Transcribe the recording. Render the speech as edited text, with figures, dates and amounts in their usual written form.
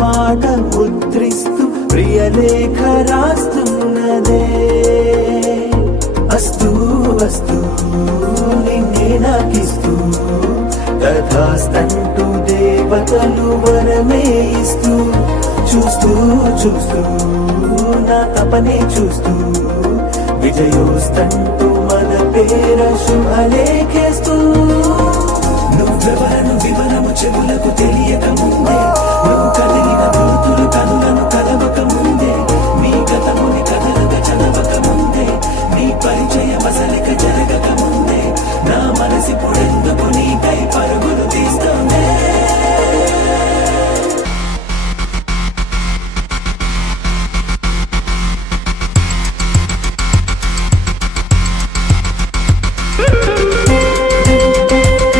మాట ముద్రిస్తూ ప్రియలేఖ రాస్తున్నదే. అస్తు అస్తు నిన్నే నాకిస్తూ తథాస్తంటూ దేవతలు వరమే ఇస్తూ, చూస్తూ చూస్తూ నా తపనే చూస్తూ విజయోస్తంటూ మన పేర శుభలేఖేస్తూ